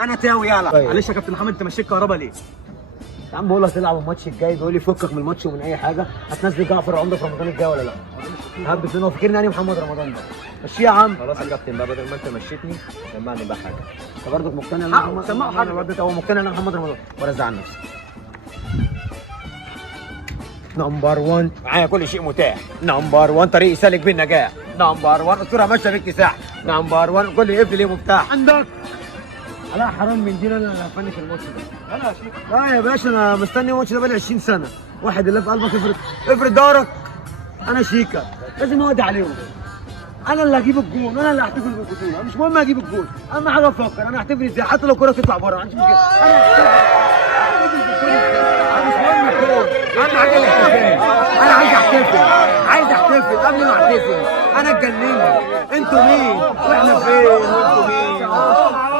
انا تاوي يلا. طيب. معلش يا كابتن محمد، انت مشيت كهربا ليه؟ يا عم بقول لك تلعب الماتش الجاي، بيقول لي فكك من الماتش ومن اي حاجه. هتنزل جعفر العمده في رمضان الجاي ولا لا؟ هبت فين؟ هو فاكرني يعني محمد رمضان ده؟ مشي يا عم. خلاص يا كابتن بقى، بدل ما انت مشيتني سمعني بقى حاجه. انت برضك مقتنع ان حقه، محمد سمعه رمضان؟ حاجة. أنا برضك هو مقتنع ان محمد رمضان ورزع عن نفسك. نمبر 1 معايا كل شيء متاح. نمبر 1 طريق سالك بالنجاح. نمبر 1 اسطوره ماشيه باكتساح. نمبر 1 كل قفل ليه مفتاح. عندك لا حرام من دين، انا اللي هفنش الماتش ده. انا يا شيخ. لا يا باشا، انا مستني الماتش ده بقالي 20 سنه. واحد اللي في قلبك افرد دارك. انا شيكا لازم اقضي عليهم. انا اللي هجيب الجون، انا اللي هحتفل بالبطوله. مش مهم اجيب الجون، اهم حاجه افكر انا هحتفل ازاي. حتى لو الكوره تطلع بره ما عنديش مشكله. انا مش مهم الجون، اهم حاجه الاحتفال. انا عايز احتفل قبل ما احتفل. انا اتجننت. انتوا مين واحنا فين وانتوا مين؟